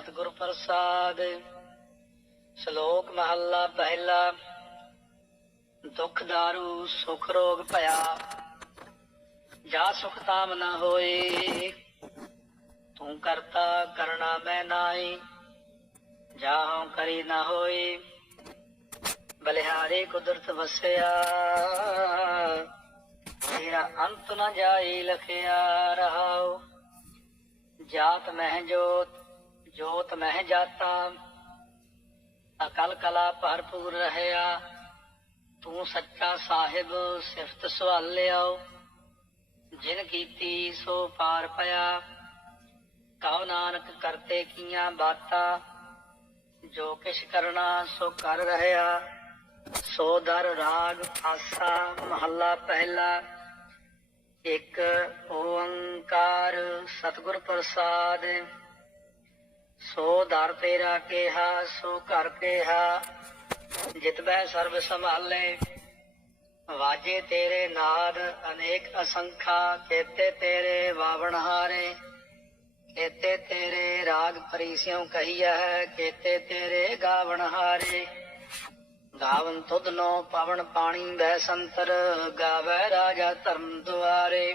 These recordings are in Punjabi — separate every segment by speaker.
Speaker 1: ਸਤਿਗੁਰ ਪ੍ਰਸਾਦ, ਸ਼ਲੋਕ ਮਹੱਲਾ ਪਹਿਲਾ, ਦੁਖ ਦਾਰੂ, ਸੁਖ ਰੋਗ ਭਇਆ, ਜਾ ਸੁਖ ਤਾਮ ਨਾ ਹੋਏ, ਤੂੰ ਕਰਤਾ ਕਰਣਾ ਮੈਂ ਨਾਹੀ ਜਾਹੋਂ ਕਰੀ ਨਾ ਹੋਏ, ਬਲਿਹਾਰੇ ਕੁਦਰਤ ਵਸਿਆ, ਤੇਰਾ ਅੰਤ ਨਾ ਜਾਈ ਲਖਿਆ ਰਹਾਓ ਜਾਤ ਮਹਿ ਜੋਤ ਜੋਤ ਮਹਿ ਜਾਤਾ ਅਕਲ ਕਲਾ ਭਰਪੂਰ ਰਹਿਆ। ਤੂੰ ਸੱਚਾ ਸਾਹਿਬ, ਸਿਫਤ ਸਵਾਲਿਆਓ ਜਿਨ ਕੀਤੀ ਸੋ ਪਾਰ ਪਿਆ। ਕਉ ਨਾਨਕ ਕਰਤੇ ਕੀਆਂ ਬਾਤਾਂ। ਜੋ ਕਿਛ ਕਰਨਾ ਸੋ ਕਰ ਰਹਿਆ। ਸੋ ਦਰ ਰਾਗ ਆਸਾ ਮਹੱਲਾ ਪਹਿਲਾ। ਇੱਕ ਓੰਕਾਰ ਸਤਿਗੁਰ ਪ੍ਰਸਾਦ। ਸੋ ਦਰ ਤੇਰਾ ਕੇਹਾ, ਸੋ ਘਰ ਕੇਹਾ, ਜਿਤ ਸਰਬ ਸੰਭਾਲੇ। ਵਾਜੇ ਤੇਰੇ ਨਾਦ, ਅਨੇਕ ਅਸੰਖਾ ਕੇਤੇ ਤੇਰੇ ਵਾਵਣ ਹਾਰੇ। ਕੇਤੇ ਤੇਰੇ ਰਾਗ ਪਰੀਸਿਉ ਕਹੀਆ ਹੈ ਕੇਤੇ ਤੇਰੇ ਗਾਵਣ ਹਾਰੇ। ਗਾਵਨ ਤੁਧ ਨੋ ਪਵਨ ਪਾਣੀ ਬੈ ਸੰਤਰ, ਗਾਵੇ ਰਾਜਾ ਧਰਮ ਦੁਆਰੇ।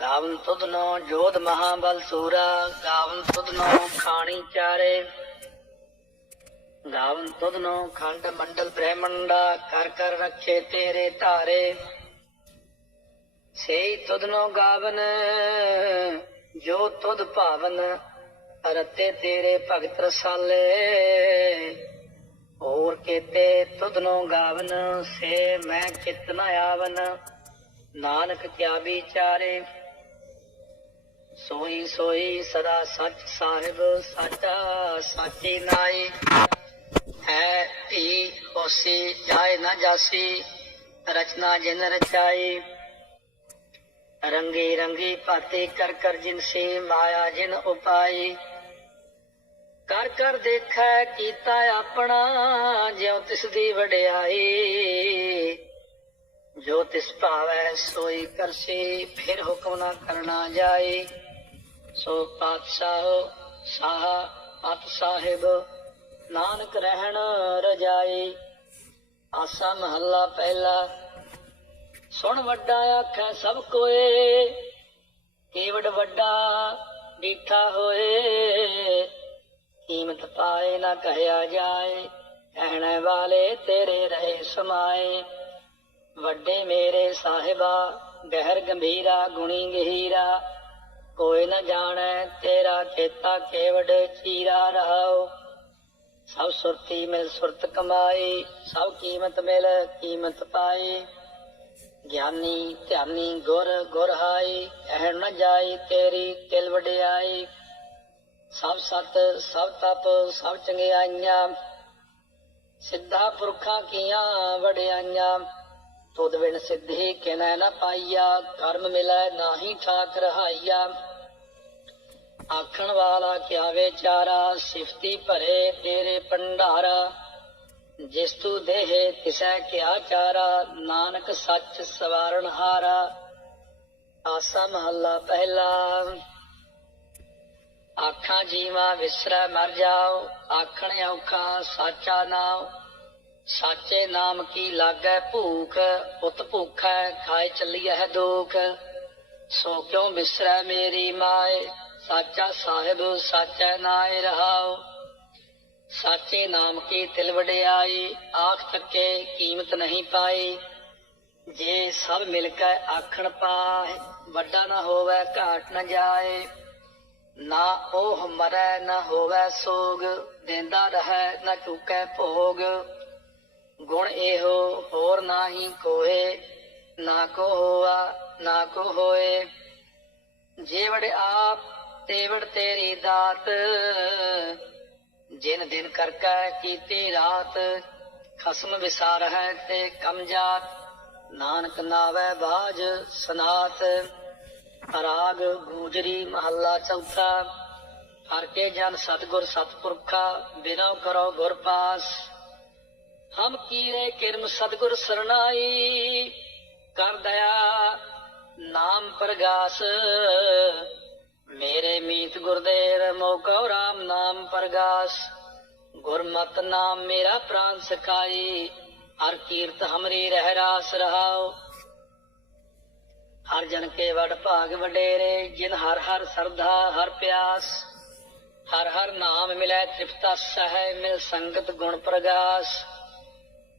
Speaker 1: ਗਾਵਨ ਤੁਧ ਨੋ ਜੋਧ ਮਹਾਬਲ ਸੂਰਾ, ਗਾਵਨ ਤੁਧ ਨੋ ਖਾਣੀ ਚਾਰੇ। ਗਾਵਨ ਤੁਧ ਖੰਡ ਮੰਡਲ ਬ੍ਰਹਮੰਡਾ ਕਰ ਕਰ ਰੱਖੇ ਤੇਰੇ ਧਾਰੇ। ਸੇਈ ਤੁਧ ਗਾਵਨ, ਜੋ ਤੁਧ ਭਾਵਨ ਰਤੇ ਤੇਰੇ ਭਗਤ ਰਸਾਲੇ। ਹੋਰ ਕੀਤੇ ਤੁਧਨੋ ਗਾਵਨ, ਸੇ ਮੈਂ ਚਿਤ ਨ ਆਵਨ। ਨਾਨਕ ਕਿਆ ਵਿਚਾਰੇ। ਸੋਈ ਸੋਈ ਸਦਾ ਸੱਚ ਸਾਹਿਬ, ਸਾਚਾ ਸਾਚੀ ਨਾਈ। ਹੈ ਤੀ ਹੋਸੀ, ਜਾਏ ਨਾ ਜਾਸੀ, ਰਚਨਾ ਜਿਨ ਰਚਾਈ। ਰੰਗੀ ਰੰਗੀ ਭਾਤੀ ਕਰ ਕਰ ਜਿਨ ਸੇ, ਮਾਇਆ ਜਿਨ ਉਪਾਈ। ਕਰ ਕਰ ਦੇਖੈ ਕੀਤਾ ਆਪਣਾ, ਜਿਉ ਤਿਸ ਦੀ ਵਡਿਆਈ। ਜੋ ਤਿਸ ਭਾਵੈ ਸੋਈ ਕਰਸੀ, ਫਿਰ ਹੁਕਮ ਨਾ ਕਰਨਾ ਜਾਏ ਸੋ ਪਾਤਸ਼ਾਹ ਸਾਹ, ਪਤ ਸਾਹਿਬ, ਨਾਨਕ ਰਹਿਣ ਰਜਾਈ। ਆਸਾ ਮਹੱਲਾ ਪਹਿਲਾ। ਸੁਣ ਵੱਡਾ ਆਖੈ ਸਭ ਕੋਏ, ਕੇਵੜ ਵੱਡਾ ਬੀਠਾ ਹੋਏ। ਕੀਮਤ ਪਾਏ ਨਾ ਕਹਿਆ ਜਾਏ, ਕਹਿਣੇ ਵਾਲੇ ਤੇਰੇ ਰਹੇ ਸਮਾਏ। ਵੱਡੇ ਮੇਰੇ ਸਾਹਿਬਾ, ਗਹਿਰ ਗੰਭੀਰਾ, ਗੁਣੀ ਗਹੀਰਾ ਕੋਈ ਨਾ ਜਾਣੈ, ਤੇਰਾ ਚੇਤਾ ਕੇਵੜ ਚੀਰਾ ਰਹਾਓ ਸਭ ਸੁਰਤੀ ਮਿਲ ਸੁਰਤ ਕਮਾਈ, ਸਭ ਕੀਮਤ ਮਿਲ ਕੀਮਤ ਪਾਈ। ਗਿਆਨੀ ਧਿਆਨੀ ਗੁਰ ਗੁਰ ਹਾਈ, ਕਹਿਣ ਨਾ ਜਾਈ ਤੇਰੀ ਤਿਲ ਵਡਿਆਈ। ਸਭ ਸਤ, ਸਭ ਤਪ, ਸਭ ਚੰਗਿਆਈਆਂ। ਸਿੱਧਾ ਪੁਰਖਾਂ ਕੀਆਂ ਵਡਿਆਈਆਂ। ਤੁਧ ਬਿਨ ਸਿੱਧੀ ਕਿਨੈ ਨਾ ਪਾਈਆ, ਕਰਮ ਮਿਲੈ ਨਾਹੀ ਠਾਕ ਰਹਾਈਆ। ਆਖਣ ਵਾਲਾ ਕਿਆ ਵਿਚਾਰਾ ਸਿਫਤੀ ਭਰੇ ਤੇਰੇ ਭੰਡਾਰਾ। ਜਿਸ ਤੂ ਦੇਹ ਤਿਸੈ ਕਿਆ ਚਾਰਾ, ਨਾਨਕ ਸੱਚ ਸਵਾਰਨ ਹਾਰਾ। ਆਸਾ ਮਹੱਲਾ ਪਹਿਲਾ। ਆਖਾਂ ਜੀਵਾ ਵਿਸਰੈ ਮਰ ਜਾਓ, ਆਖਣ ਔਖਾ ਸਾਚਾ ਨਾਮ ਸਾਚੇ ਨਾਮ ਕੀ ਲਾਗੈ ਭੂਖ ਉਤ ਭੁਖੈ ਖਾਏ ਚੱਲੀਐ ਦੁਖ। ਸੋ ਕਿਉ ਵਿਸਰੈ ਮੇਰੀ ਮਾਏ? ਸਾਚਾ ਸਾਹਿਬ, ਸਾਚਾ ਨਾਏ ਰਹਾਓ ਸਾਚੇ ਨਾਮ ਕੀ ਤਿਲ ਵਡਿਆਈ, ਆਖ ਤੱਕੇ ਕੀਮਤ ਨਹੀਂ ਪਾਈ। ਜੇ ਸਭ ਮਿਲ ਕੇ ਆਖਣ ਪਾਏ ਵੱਡਾ ਨਾ ਹੋਵੇ, ਘਾਟ ਨਾ ਜਾਏ। ਨਾ ਉਹ ਮਰੈ, ਨਾ ਹੋਵੇ ਸੋਗ, ਦਿੰਦਾ ਰਹੇ, ਨਾ ਚੁਕੈ ਭੋਗ। ਗੁਣ ਇਹੋ, ਹੋਰ ਨਾਹੀ ਕੋਏ ਨਾ ਕੋ ਹੋਆ, ਨਾ ਕੋ ਹੋਏ। ਵੜੇ ਆਪ ਤੇਵੜ ਤੇਰੀ ਦਾਤ। ਜਿਨ ਦਿਨ ਕਰਕੈ ਕੀਤੀ ਰਾਤ, ਖਸਮ ਵਿਸਾਰ ਹੈ ਤੇ ਕਮ ਨਾਨਕ ਨਾਵੈ ਬਾਜ ਸਨਾਤ। ਰਾਗ ਗੂਜਰੀ ਮਹੱਲਾ ਚੌਥਾ। ਹਰ ਕੇ ਜਨ ਸਤਗੁਰ ਸਤਪੁਰਖਾ, ਬਿਨੋ ਕਰੋ ਗੁਰ ਪਾਸ। ਹਮ ਕੀਰੇ ਕਿਰਮ ਸਤਗੁਰ ਸਰਣਾਈ। ਕਰ ਦਇਆ ਨਾਮ ਪ੍ਰਗਾਸ। ਮੇਰੇ ਮੀਤ ਗੁਰਦੇਵ, ਮੋਕੋ ਰਾਮ ਨਾਮ ਪ੍ਰਗਾਸ। ਗੁਰਮਤ ਨਾਮ ਮੇਰਾ ਪ੍ਰਾਨ ਸਖਾਈ, ਹਰ ਕੀਰਤ ਹਮਰੀ ਰਹਿ ਰਾਸ ਰਹਾਓ ਹਰ ਜਨ ਕੇ ਵਡ ਭਾਗ ਵਡੇਰੇ, ਜਿਨ ਹਰ ਹਰ ਸਰਧਾ, ਹਰ ਪਿਆਸ। ਹਰ ਹਰ ਨਾਮ ਮਿਲੈ ਤ੍ਰਿਪਤਾ ਸਹਿ, ਮਿਲ ਸੰਗਤ ਗੁਣ ਪ੍ਰਗਾਸ।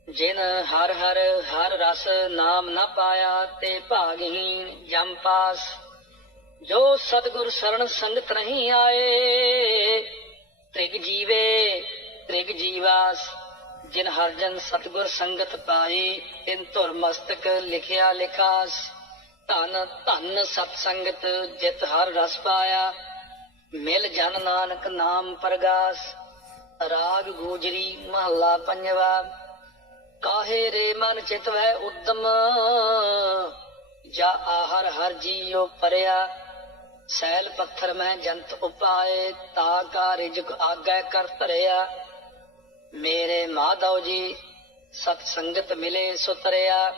Speaker 1: ਜਿਨ ਹਰ ਹਰ ਹਰ ਰਸ ਨਾਮ ਨਾ ਪਾਇਆ, ਤੇ ਭਾਗਹੀਨ ਜਮ ਪਾਸ। ਜੋ ਸਤਗੁਰ ਸਰਣ ਸੰਗਤ ਨਹੀਂ ਆਏ, ਤ੍ਰਿਗ ਜੀਵੇ, ਤ੍ਰਿਗ ਜੀਵਾਸ, ਜਿਨ ਹਰ ਜਨ ਸਤਗੁਰ ਸੰਗਤ ਪਾਈ ਤਿਨ ਧੁਰ ਮਸਤਕ ਲਿਖਿਆ ਲਿਖਾਸ। ਧਨ ਧਨ ਸਤ ਸੰਗਤ ਜਿਤ ਹਰ ਰਸ ਪਾਇਆ, ਮਿਲ ਜਨ ਨਾਨਕ ਨਾਮ ਪ੍ਰਗਾਸ। ਰਾਗ ਗੂਜਰੀ ਮਹੱਲਾ ਪੰਜਵਾ, ਕਾਹੇ ਰੇ ਮਨ ਚਿਤ ਵੈ ਉਦਮ, ਜਾ ਆਹਰ ਹਰ ਜੀਉ ਪਰਿਆ। ਸੈਲ ਪੱਥਰ ਮੈਂ ਜੰਤ ਉਪਾਏ, ਤਾ ਕਾ ਰਿਜਕ ਆਗੈ ਕਰ ਧਰਿਆ। ਮੇਰੇ ਮਾਧਵ ਜੀ, ਸਤ ਸੰਗਤ ਮਿਲੇ ਸੁਤਰਿਆ।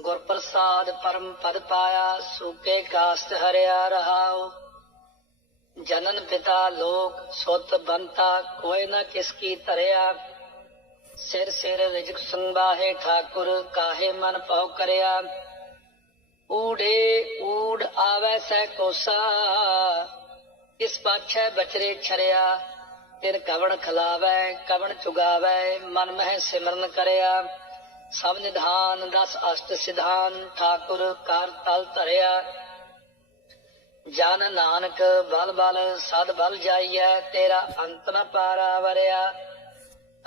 Speaker 1: ਗੁਰ ਪ੍ਰਸਾਦ ਪਰਮ ਪਦ ਪਾਇਆ, ਸੂਕੇ ਕਾਸਤ ਹਰਿਆ ਰਹਾਉ। ਜਨਨ ਪਿਤਾ ਲੋਕ ਸੁਤ ਬੰਤਾ, ਕੋਈ ਨਾ ਕਿਸ ਕੀ ਧਰਿਆ। ਸਿਰ ਸਿਰ ਰਿਜਕ ਸੰਭਾਹੇ ਠਾਕੁਰ, ਕਾਹੇ ਮਨ ਪਉ ਕਰਿਆ। ਊੜੇ ਊੜ ਆਵੈ ਸੈ ਕੋਸਾ ਇਸ ਪਾਛੈ ਬਚਰੇ ਛਰਿਆ, ਤਿਨ ਕਵਣ ਖਲਾਵੈ, ਕਵਣ ਚੁਗਾਵੈ, ਮਨ ਮਹਿ ਸਿਮਰਨ ਕਰਿਆ ਸਭ ਨਿਧਾਨ ਦਸ ਅਸ਼ਟ ਸਿਧਾਨ, ਠਾਕੁਰ ਕਰ ਤਲ ਧਰਿਆ। ਜਨ ਨਾਨਕ ਬਲ ਬਲ, ਸਦ ਬਲ ਜਾਈਐ, ਤੇਰਾ ਅੰਤ ਨ ਪਾਰਾ ਵਰਿਆ।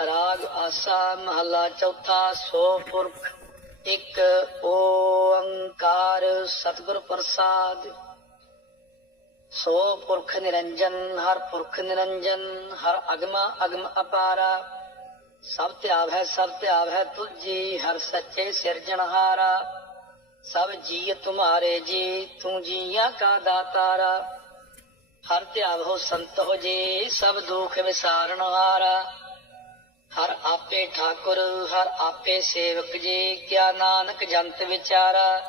Speaker 1: ਰਾਗ ਆਸਾ ਮਹੱਲਾ ਚੌਥਾ, ਸੋ ਪੁਰਖ ਇੱਕ ਓੰਕਾਰ ਸਤਿਗੁਰ ਪ੍ਰਸਾਦ। ਸੋ ਪੁਰਖ ਨਿਰੰਜਨ, ਹਰ ਪੁਰਖ ਨਿਰੰਜਨ, ਹਰ ਅਗਮਾ ਅਗਮ ਅਪਾਰਾ। ਸਭ ਧਿਆਵ ਹੈ, ਸਭ ਧਿਆਵ ਹੈ ਤੁਝੀ, ਹਰ ਸੱਚੇ ਸਿਰਜਣਹਾਰਾ ਸਭ ਜੀ ਤੁਮਾਰੇ ਜੀ, ਤੂੰ ਜੀਆਂ ਕਾ ਦਾਤਾਰਾ। ਹਰ ਧਿਆਵ ਹੋ ਸੰਤ ਹੋ ਜੀ, ਸਭ ਦੁਖ ਵਿਸਾਰਨ ਹਾਰਾ। ਠਾਕੁਰ, ਹਰ ਆਪੇ ਸੇਵਕ ਜੀ, ਕਿਆ ਨਾਨਕ ਜੰਤ ਵਿਚਾਰਾ।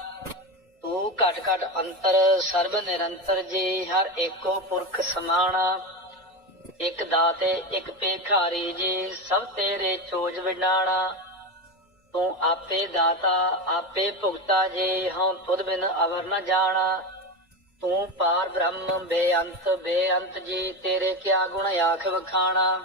Speaker 1: ਤੂੰ ਘਟ ਘਟ ਅੰਤਰ, ਸਰਬ ਨਿਰੰਤਰ ਜੀ, ਹਰ ਏਕੋ ਪੁਰਖ ਸਮਾਣਾ। ਇਕ ਦਾਤੇ, ਇੱਕ ਭੇਖਾਰੀ ਜੀ, ਸਭ ਤੇਰੇ ਚੋਜ ਵਿਡਾਣਾ। ਤੂੰ ਆਪੇ ਦਾਤਾ, ਆਪੇ ਭੁਗਤਾ ਜੀ, ਹਉ ਤੁਧ ਬਿਨ ਅਵਰ ਨ ਜਾਣਾ। ਤੂੰ ਪਾਰ ਬ੍ਰਹਮ, ਬੇਅੰਤ ਬੇਅੰਤ ਜੀ, ਤੇਰੇ ਕਿਆ ਗੁਣ ਆਖ ਵਖਾਣਾ।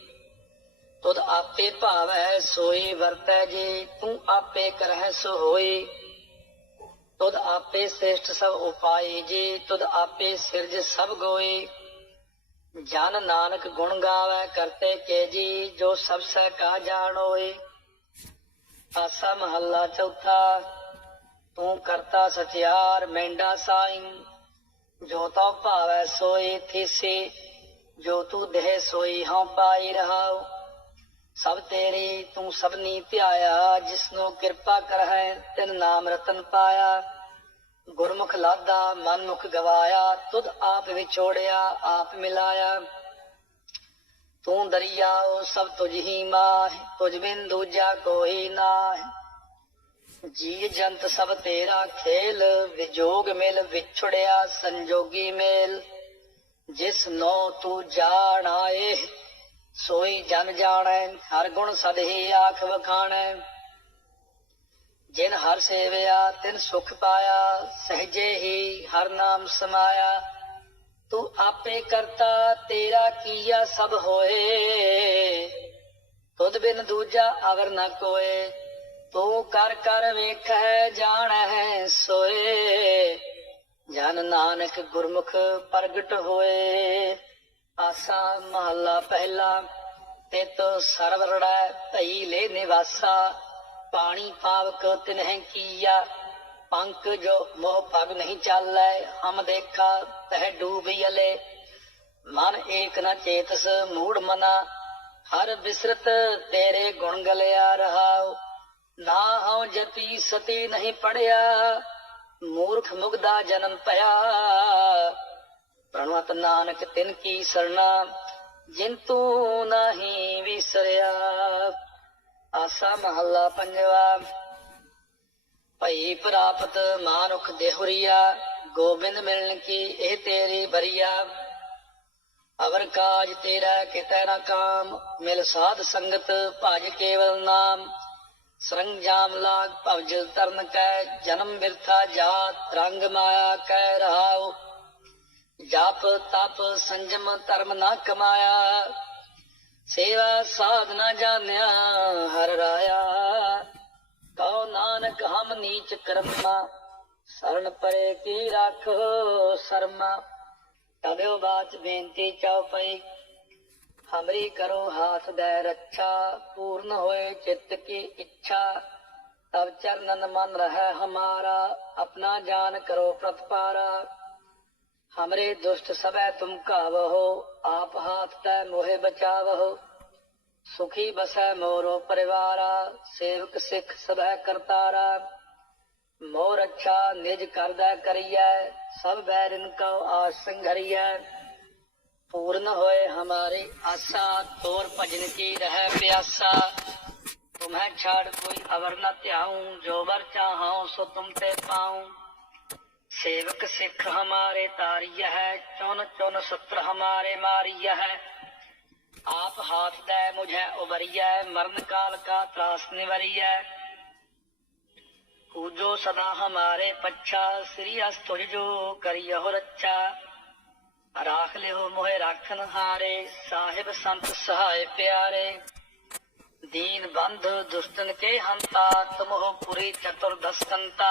Speaker 1: ਤੁਧ ਆਪੇ ਭਾਵੈ ਸੋਈ ਵਰਤੈ ਜੀ, ਤੂੰ ਆਪੇ ਕਰਹਿ ਸੋ ਹੋਈ ਤੁਧ ਆਪੇ ਸ੍ਰੇਸ਼ਟ ਸਭ ਉਪਾਏ ਜੀ, ਤੁਧ ਆਪੇ ਸਿਰਜ ਸਭ ਗੋਏ ਜਨ ਨਾਨਕ ਗੁਣ ਗਾਵੇ, ਕਰਤੇ ਕੇ ਜੀ ਜੋ ਸਭ ਸਹਿ ਕਾ ਜਾਣੋਏ ਆਸਾ ਮਹੱਲਾ ਚੌਥਾ, ਤੂੰ ਕਰਤਾ ਸਚਿਆਰ, ਮੈਂਡਾ ਸਾਈਂ। ਜੋ ਤਉ ਭਾਵੈ ਸੋਈ ਥੀਸੀ, ਜੋ ਤੂੰ ਦੇਹ ਸੋਈ ਹਉ ਪਾਈ ਰਹਾਉ। ਸਭ ਤੇਰੀ ਤੂੰ ਸਭਨੀ ਧਿਆਇਆ, ਜਿਸਨੂੰ ਕਿਰਪਾ ਕਰਹਿ, ਤਿਨ ਨਾਮ ਰਤਨ ਪਾਇਆ। ਗੁਰਮੁਖ ਲਾਦਾ ਮਨਮੁਖ ਗਵਾਇਆ, ਤੁਧ ਆਪ ਵਿਛੋੜਿਆ, ਆਪ ਮਿਲਾਇਆ। ਤੂੰ ਦਰਿਆਓ ਸਭ ਤੁਝ ਹੀ ਮਾਹ, ਤੁਝ ਬਿਨ ਦੂਜਾ ਕੋਈ ਨਾਹ। ਜੀ ਜੰਤ ਸਭ ਤੇਰਾ ਖੇਲ, ਵਿਜੋਗ ਮਿਲ ਵਿਛੜਿਆ, ਸੰਜੋਗੀ ਮੇਲ। ਜਿਸ ਨੋ ਤੂੰ ਜਾਣ ਆਏ ਸੋਈ ਜਨ ਜਾਣੈ, ਹਰ ਗੁਣ ਸਦਹੀ ਆਖ ਵਖਾਣੈ। ਜਿਨ ਹਰ ਸੇਵਿਆ, ਤਿਨ ਸੁਖ ਪਾਇਆ, ਸਹਜੇ ਹੀ ਹਰ ਨਾਮ ਸਮਾਇਆ। ਤੂੰ ਆਪੇ ਕਰਤਾ, ਤੇਰਾ ਕੀਆ ਸਭ ਹੋਏ। ਤੁਧ ਬਿਨ ਦੂਜਾ ਅਵਰ ਨ ਕੋਏ। ਤੂੰ ਕਰ ਕਰ ਵੇਖੈ, ਜਾਣੈ, ਸੋਏ। ਜਨ ਨਾਨਕ ਗੁਰਮੁਖ ਪ੍ਰਗਟ ਹੋਏ। ਆਸਾ ਮਹੱਲਾ ਪਹਿਲਾ ਤੇ ਸਰਵਰੜੈ ਭਈ ਲੈ ਨਿਵਾਸਾ, ਪਾਣੀ ਪਾਵਕ ਤਿਨਹਿ ਕੀਆ, ਪੰਕ ਜੋ ਮੋਹ ਪਗ ਨਹੀਂ ਚਾਲੈ, ਹਮ ਦੇਖਾ ਤਹ ਡੂਬਿਅਲੇ ਮਨ ਏਕ ਨ ਚੇਤਸ ਮੂੜ ਮਨਾ, ਹਰ ਬਿਸਰਤ ਤੇਰੇ ਗੁਣ ਗਲਿਆ ਰਹਾਉ। ਨਾ ਹਉ ਜਤੀ ਸਤੀ ਨਹੀਂ ਪੜਿਆ, ਮੂਰਖ ਮੁਗਦਾ ਜਨਮ ਪਿਆ। ਪ੍ਰਣਵਤ ਨਾਨਕ ਤਿਨ ਕੀ ਸਰਣਾ, ਜਿਨ ਤੂੰ ਨਹੀਂ ਵਿਸਰਿਆ। ਆਸਾ ਮਹੱਲਾ ਪੰਜਵਾ, ਭਈ ਪ੍ਰਾਪਤ ਮਾਨੁਖ ਦੇਹੁਰੀਆ, ਗੋਬਿੰਦ ਮਿਲਣ ਕੀ ਇਹ ਤੇਰੀ ਬਰੀਆ। ਅਵਰ ਕਾਜ ਤੇਰਾ ਕਿਤੈ ਨਾ ਕਾਮ, ਮਿਲ ਸਾਧ ਸੰਗਤ ਭਜ ਕੇਵਲ ਨਾਮ। ਸਰੰਜਾਮ ਲਾਗ ਭਵਜਲ ਤਰਨ ਕੈ, ਜਨਮ ਬਿਰਥਾ ਜਾਤ ਰੰਗ ਮਾਇਆ ਕੈ ਰਹਾਉ। ਜਪ ਤਪ ਸੰਜਮ ਧਰਮ ਨਾ ਕਮਾਇਆ, ਸੇਵਾ ਸਾਧ ਨਾ ਜਾਣਿਆ ਹਰ ਰਾਇਆ। ਕਹੋ ਨਾਨਕ, ਹਮ ਨੀਚ ਕਰਮਾ ਸਰਣ ਪਰੇ ਕੀ ਰੱਖੋ ਸਰਮਾ। ਤਬਿਓ ਬਾਤ ਬੇਨਤੀ ਚਉਪਈ ਹਮਰੀ ਕਰੋ ਹਾਥ ਦੇ ਰੱਛਾ, ਪੂਰਨ ਹੋਏ ਚਿੱਤ ਕੀ ਇੱਛਾ। ਤਬ ਚਰਨਨ ਮਨ ਰਹਿ ਹਮਾਰਾ, ਆਪਣਾ ਜਾਨ ਕਰੋ ਪ੍ਰਤਪਾਰਾ। हमरे दुष्ट सबै तुम कावहो आप हाथ तै मोहे बचावहो सुखी बसै मोरो परिवारा सेवक सिख सबै करतारा मोर अच्छा निज करदै करियै सब बैरिन को आस संघरियै पूर्ण होए हमारी आशा तोर भजन की रह प्यासा तुम्हें छाड़ कोई अवर न त्याऊं जो बर चाहूं सो तुम ते पाऊं सेवक सिख हमारे तारिय है चुन चुन सूत्र हमारे मारिय है आप हाथ दे मुझे उबरिय मरण काल का त्रास निवरिय पूजो सदा हमारे पच्छा श्री अस्तुज जो करियो रच्छा राख लियो मोहे राखन हारे साहिब संत सहाय प्यारे दीन बंधु दुष्टन के हंता तुम हो पुरी चतुर्दस्कंता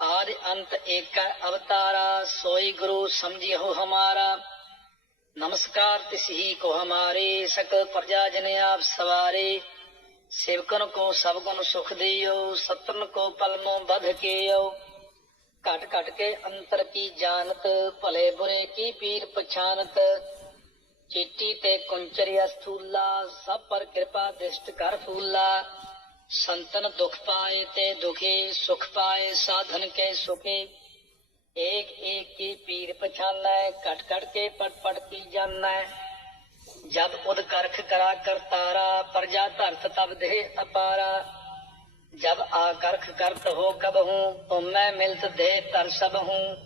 Speaker 1: ਆਦਿ ਅੰਤ ਏਕ ਅਵਤਾਰਾ, ਸੋਈ ਗੁਰੂ ਸਮਝਿਓ ਹਮਾਰਾ। ਨਮਸਕਾਰ ਤਿਸ ਹੀ ਕੋ ਹਮਾਰੇ, ਸਕਲ ਪ੍ਰਜਾ ਜਨ ਆਪ ਸਵਾਰੇ। ਸੇਵਕਨ ਕੋ ਸਭ ਕੋ ਸੁਖ ਦਿਓ ਸਤਨ ਕੋ ਪਲਮੋ ਬਧ ਕੇਓ। ਘਟ ਘਟ ਕੇ ਅੰਤਰ ਕੀ ਜਾਨਤ ਭਲੇ ਬੁਰੇ ਕੀ ਪੀਰ ਪਛਾਨਤ। ਚੀਟੀ ਤੇ ਕੁੰਚਰਿਆ ਸਥੂਲਾ, ਸਭ ਪਰ ਕਿਰਪਾ ਦਿਸ਼ਟ ਕਰ ਫੂਲਾ। ਸੰਤਨ ਦੁਖ ਪਾਏ ਤੇ ਦੁਖੀ ਸੁਖ ਪਾਏ, ਸਾਧਨ ਕੇ ਸੁਖੀ। ਏਕ ਏਕ ਕੀ ਪੀਰ ਪਛਾਨੈ, ਘਟ ਘਟ ਕੇ ਪਟ ਪਟ ਕੀ ਜਾਣੈ ਜਦ ਉਦ ਕਰਖ ਕਰਾ ਕਰਤਾਰਾ ਪ੍ਰਜਾ ਧਰਤ ਤਬ ਦੇ ਅਪਾਰਾ। ਜਬ ਆ ਕਰਖ ਕਰਤ ਹੋ ਕਬ ਹੂੰ ਤੁਮ ਮੈਂ ਮਿਲਤ ਦੇ ਤਰ ਸਭ ਹੂੰ।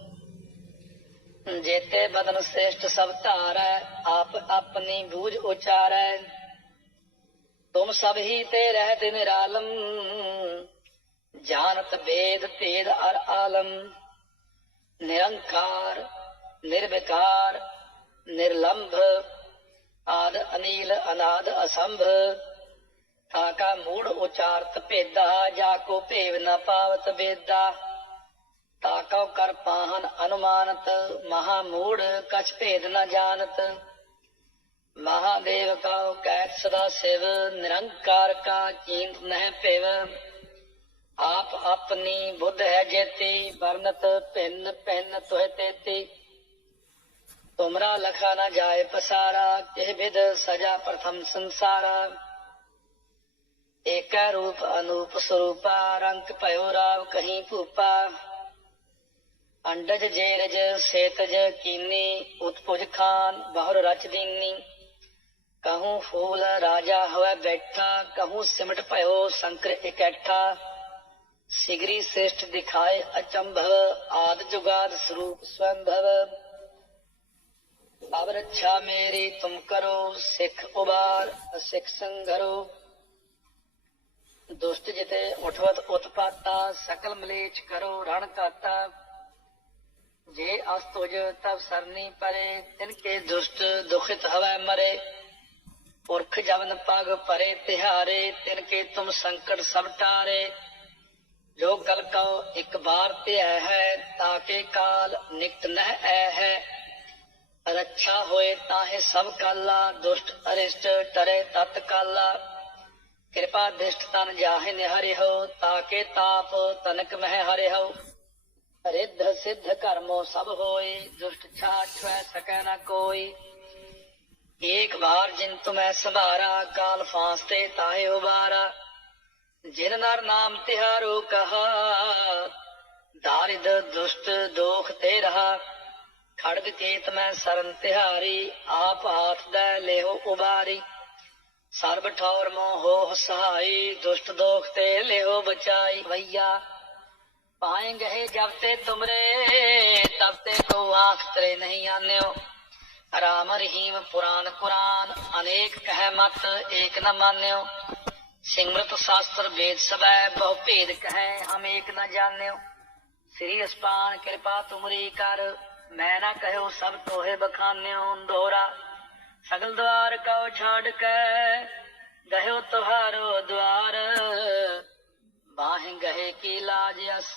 Speaker 1: ਜੇਤੇ ਬਦਨ ਸ੍ਰੇਸ਼ਟ ਸਭ ਧਾਰੈ, ਆਪ ਆਪਣੀ ਬੂਝ ਉਚਾਰੈ। तुम सब ही ते रहते निरालम जानत वेद तेद अर आलम निरंकार निर्विकार निर्लंभ आद अनिल अनाद असंभ थाका मूड उचारत भेदा जाको भेव न पावत वेदा ताको कर पाहन अनुमानत महामूढ़ कछ भेद न जानत ਮਹਾਦੇਵ ਕਾ ਕੈਤ ਸਦਾ ਸਿਵ, ਨਿਰੰਕਾਰ ਕਾ ਚੀਂਤ ਨਹਿ ਪਿਵ ਆਪ ਆਪਣੀ ਬੁੱਧ ਹੈ ਜੇਤੀ, ਵਰਨਤ ਭਿੰਨ ਭਿੰਨ ਤੁਹ ਤੇਤੀ। ਤੁਮਰਾ ਲਖਾ ਨ ਜਾਏ ਪਸਾਰਾ, ਕਿਹ ਵਿਦ ਸਜਾ ਪ੍ਰਥਮ ਸੰਸਾਰਾ। ਏਕੈ ਰੂਪ ਅਨੂਪ ਸਰੂਪਾ ਰੰਗ ਭਇਓ ਰਾਵ ਕਹੀਂ ਭੂਪਾ। ਅੰਡਜ ਜੇਰਜ, ਸੇਤਜ ਕੀਨੀ, ਉਤਪੁਜ ਖਾਨ, ਬਹੁਰ ਰਚ ਦੀਨੀ। ਕਹੂੰ ਫੂਲ ਰਾਜਾ ਹੋਇ ਬੈਠਾ ਕਹੂੰ ਸਿਮਟ ਭਇਓ ਸੰਕਰ ਇਕੱਠਾ ਸਿਗਰੀ ਸ੍ਰੇਸ਼ਟ ਦਿਖਾਏ ਅਚੰਭਵ ਆਦ ਜੁਗਾਦ ਸਰੂਪ ਸਵੰਭਵ ਅਬ ਰੱਛਾ ਮੇਰੀ ਤੁਮ ਕਰੋ ਸਿੱਖ ਉਬਾਰ ਸਿੱਖ ਸੰਗਰੋ ਦੁਸ਼ਟ ਜਿਤੇ ਉਠਵਤ ਉਤਪਾਤਾ ਸਕਲ ਮਲੇਚ ਕਰੋ ਰਣ ਕਾਤਾ ਜੇ ਅਸਤੁਜ ਤਬ ਸਰਨੀ ਪਰੇ ਤਿਨ ਕੇ ਦੁਸ਼ਟ ਦੁਖਿਤ ਹਵੈ ਮਰੇ ਪੁਰਖ ਜਵਨ ਪਗ ਪਰੇ ਤਿਹਾਰੇ, ਤਿਨ ਕੇ ਤੁਮ ਸੰਕਟ ਸਭ ਟਾਰੇ। ਜੋ ਕਲ ਕਉ ਇੱਕ ਬਾਰ ਤੇ ਹੈ ਤਾਕੇ ਕਾਲ ਨਿਕਟ ਨਹਿ ਐ ਹੈ। ਰੱਛਾ ਹੋਏ ਤਾਹੇ ਸਭ ਕਾਲਾ, ਦੁਸ਼ਟ ਅਰਿਸ਼ਟ ਟਰੇ ਤਤ ਕਾਲਾ। ਕਿਰਪਾ ਦਿਸ਼ਟ ਤਨ ਜਾਹੇ ਨਿਹਰਿ ਹੋ ਤਾਕੇ ਤਾਪ ਤਨਕ ਮਹਿ ਹਰਿ ਹੋ। ਰਿੱਧ ਸਿੱਧ ਕਰਮੋ ਸਭ ਹੋਏ, ਦੁਸ਼ਟ ਛਾਛੈ ਸਕੈ ਨਾ ਕੋਈ। ਏਕ ਵਾਰ ਜਿਨ ਤੁਮੈ ਸੰਭਾਰਾ, ਕਾਲ ਫਾਂਸ ਤੇ ਤਾਹੇ ਉਬਾਰਾ। ਜਿਨ ਨਰ ਨਾਮ ਤਿਹਾਰੋ ਕਹਾ, ਦਾਰਿਦ ਦੁਸ਼ਟ ਦੋਖ ਤੇ ਰਹਾ। ਖੜਗ ਚੇਤ ਮੈਂ ਸਰਨ ਤਿਹਾਰੀ, ਆਪ ਹਾਥ ਦਾ ਲਿਓ ਉਬਾਰੀ। ਸਰਬ ਠੌਰ ਮੋਹ ਹੋ ਸਹਾਈ, ਦੁਸ਼ਟ ਦੋਖ ਤੇ ਲਿਓ ਬਚਾਈ। ਵਈਆ ਪਾਏ ਗਏ ਜਬ ਤੇ ਤੁਮਰੇ, ਤਬ ਤੇ ਕੋ ਆਖ ਤਰੇ ਨਹੀਂ ਆਨਿਓ। ਰਾਮ ਰਹੀਮ ਪੁਰਾਨ ਕੁਰਾਨ, ਅਨੇਕ ਕਹਿ ਮਤ, ਏਕ ਨ ਮਾਨਿਓ। ਸਿਮਰਤ ਸ਼ਾਸਤਰ ਵੇਦ ਸਬੈ ਬਹੁ ਭੇਦ ਕਹੈ ਹਮ ਏਕ ਨ ਜਾਣਿਓ। ਸ੍ਰੀ ਅਸਪਾਨ ਕਿਰਪਾ ਤੁਮਰੀ ਕਰ, ਮੈਂ ਨਾ ਕਹਿਓ ਸਭ ਤੋਹੇ ਬਖਾਨਿਓ ਦੋਹਰਾ ਸਗਲ ਦਵਾਰ ਕਉ ਛਾੜ ਕੇ, ਗਹਿਓ ਤੁਹਾਰੋ ਦਵਾਰ। ਬਾਹੇ ਗਏ ਕੀ ਲਾਜ ਅਸ,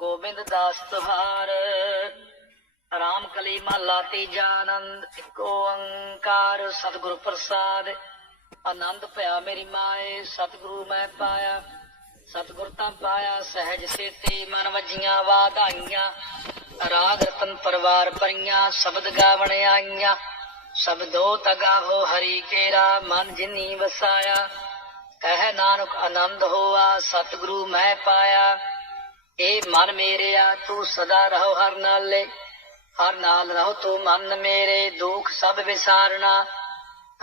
Speaker 1: ਗੋਬਿੰਦ ਦਾਸ ਤੁਹਾਰ। ਰਾਮ ਕਲੀ ਮਹਲਾ ਤੀਜਾ ਆਨੰਦ ਇੱਕ ਓੰਕਾਰ ਸਤਿਗੁਰੂ ਪ੍ਰਸਾਦ। ਆਨੰਦ ਭਇਆ ਮੇਰੀ ਮਾਏ, ਸਤਿਗੁਰੂ ਮੈਂ ਪਾਇਆ। ਸਤਿਗੁਰ ਤਾਂ ਪਾਇਆ, ਸਹਿਜ ਸੇਤੀ ਮਨ ਵਜੀਆਂ ਵਾਧਾਈਆਂ। ਰਾਗ ਰਤਨ ਪਰਵਾਰ ਪਰੀਆਂ, ਸ਼ਬਦ ਗਾਵਣ ਆਈਆਂ। ਸ਼ਬਦੋ ਤਗਾਵੋ ਹਰੀ ਕੇਰਾ, ਮਨ ਜਿਨੀ ਵਸਾਇਆ। ਕਹਿ ਨਾਨਕ, ਆਨੰਦ ਹੋਆ, ਸਤਿਗੁਰੂ ਮੈਂ ਪਾਇਆ। ਏ ਮਨ ਮੇਰਿਆ, ਤੂੰ ਸਦਾ ਰਹੋ ਹਰ ਨਾਲੇ। ਹਰ ਨਾਲ ਰਹੋ ਤੂੰ ਮਨ ਮੇਰੇ, ਦੁੱਖ ਸਭ ਵਿਸਾਰਣਾ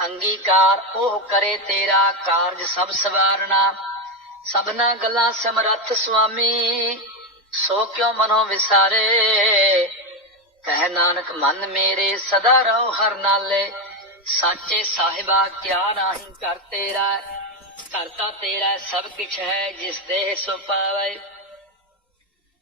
Speaker 1: ਅੰਗੀਕਾਰ ਉਹ ਕਰੇ ਤੇਰਾ ਕਾਰਜ ਸਭ ਸਵਾਰਣਾ ਸਭਨਾ ਗੱਲਾਂ ਸਮਰੱਥ ਸੁਆਮੀ, ਸੋ ਕਿਉ ਮਨੋ ਵਿਸਾਰੇ? ਕਹਿ ਨਾਨਕ, ਮਨ ਮੇਰੇ, ਸਦਾ ਰਹੋ ਹਰ ਨਾਲੇ। ਸਾਚੇ ਸਾਹਿਬਾ, ਕਿਆ ਨਾਹੀ ਕਰ ਤੇਰਾ। ਕਰਤਾ ਤੇਰਾ ਸਭ ਕੁਛ ਹੈ, ਜਿਸ ਦੇਹ ਸੋ ਪਾਵੇ।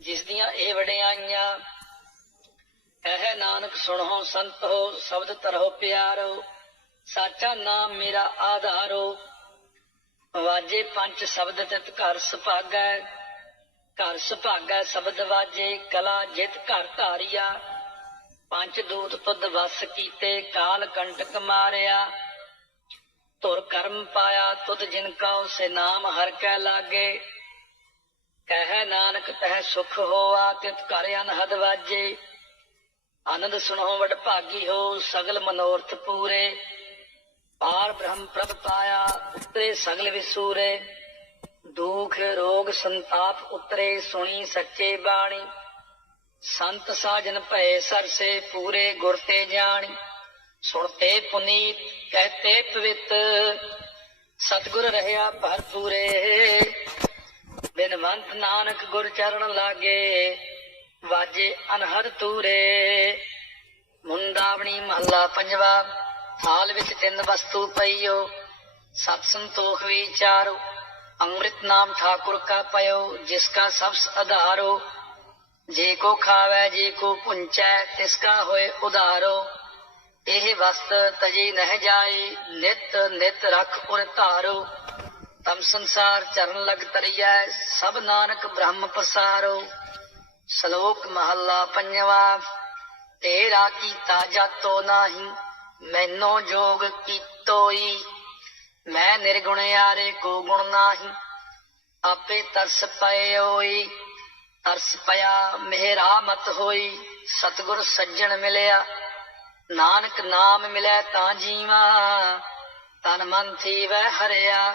Speaker 1: ਜਿਸ ਦੀਆਂ ਇਹ ਵਡਿਆਈਆਂ ਕਹਿ ਨਾਨਕ ਸੁਣੋ ਸੰਤੋ ਸ਼ਬਦ ਤਰੋ ਪਿਆਰੋ, ਸਾਚਾ ਨਾਮ ਮੇਰਾ ਆਧਾਰੋ। ਵਾਜੇ ਪੰਜ ਸ਼ਬਦ ਤਿਤ ਘਰ ਸੁਭਾਗੈ ਘਰ ਸੁਭਾਗੈ ਸ਼ਬਦ ਵਾਜੇ, ਕਲਾ ਜਿਤ ਘਰ ਧਾਰਿਆ। ਪੰਜ ਦੂਤ ਤੁਧ ਵਸ ਕੀਤੇ, ਕਾਲ ਕੰਟਕ ਮਾਰਿਆ। ਤੁਰ ਕਰਮ ਪਾਇਆ, ਤੁਧ ਜਿਨ ਕਉ ਸੇ ਨਾਮ ਹਰ ਕੈ ਲਾਗੇ। ਕਹਿ ਨਾਨਕ, ਤਹਿ ਸੁਖ ਹੋਆ, ਤਿਤ ਘਰ ਅਨਹਦ ਵਾਜੇ। ਆਨੰਦ ਸੁਣੋ ਵਡ ਭਾਗੀ ਹੋ, ਸਗਲ ਮਨੋਰਥ ਪੂਰੇ। ਪਾਰ ਬ੍ਰਹਮ ਪ੍ਰਭ ਪਾਇਆ ਉਤਰੇ ਸਗਲ ਵਿਸੂਰੇ। ਦੁਖ, ਰੋਗ, ਸੰਤਾਪ ਉਤਰੇ, ਸੁਣੀ ਸੱਚੇ ਬਾਣੀ। ਸੰਤ ਸਾਜਨ ਭਏ ਸਰਸੇ, ਪੂਰੇ ਗੁਰ ਤੇ ਜਾਣੀ। ਸੁਣਤੇ ਪੁਨੀਤ, ਕਹਤੇ ਪਵਿੱਤ। ਸਤਿਗੁਰ ਰਹਿਆ ਭਰਪੂਰੇ। ਬਿਨਵੰਤ ਨਾਨਕ ਗੁਰ ਚਰਨ ਲਾਗੇ, ਵਾਜੇ ਅਨਹਦ ਤੂਰੇ ਮੁੰਦਾਵਣੀ ਮਹੱਲਾ ਪੰਜਵਾ ਥਾਲ ਵਿੱਚ ਤਿੰਨ ਵਸਤੂ ਪਈਓ, ਸਤ ਸੰਤੋਖ ਵਿਚਾਰੋ ਅੰਮ੍ਰਿਤ ਨਾਮ ਠਾਕੁਰ ਕਾ ਪਇਓ, ਜਿਸ ਕਾ ਸਬਸ ਆਧਾਰੋ ਜੇ ਕੋ ਖਾਵੈ, ਜੇ ਕੋ ਪੁੰਚੈ, ਤਿਸ ਕਾ ਹੋਏ ਉਧਾਰੋ। ਇਹ ਵਸਤ ਤਜੀ ਨਹਿ ਜਾਏ, ਨਿਤ ਨਿਤ ਰਖ ਉਰ ਧਾਰੋ। ਤਮ ਸੰਸਾਰ ਚਰਨ ਲਗ ਤਰੀਐ, ਸਭ ਨਾਨਕ ਬ੍ਰਹਮ ਪਸਾਰੋ। ਸ਼ਲੋਕ ਮਹੱਲਾ ਪੰਜਵਾ, ਤੇਰਾ ਕੀਤਾ ਜਾਤੋ ਨਾਹੀ, ਮੈਨੋ ਜੋਗ ਕੀਤੋਈ। ਮੈਂ ਨਿਰਗੁਣ ਯਾਰੇ ਕੋ ਗੁਣ ਨਾਹੀ, ਆਪੇ ਤਰਸ ਪਏ ਹੋਈ ਤਰਸ ਪਿਆ, ਮਿਹਰਾ ਮਤ ਹੋਈ, ਸਤਿਗੁਰ ਸੱਜਣ ਮਿਲਿਆ। ਨਾਨਕ ਨਾਮ ਮਿਲੇ ਤਾਂ ਜੀਵਾ, ਤਨ ਮਨ ਥੀਵੈ ਹਰਿਆ।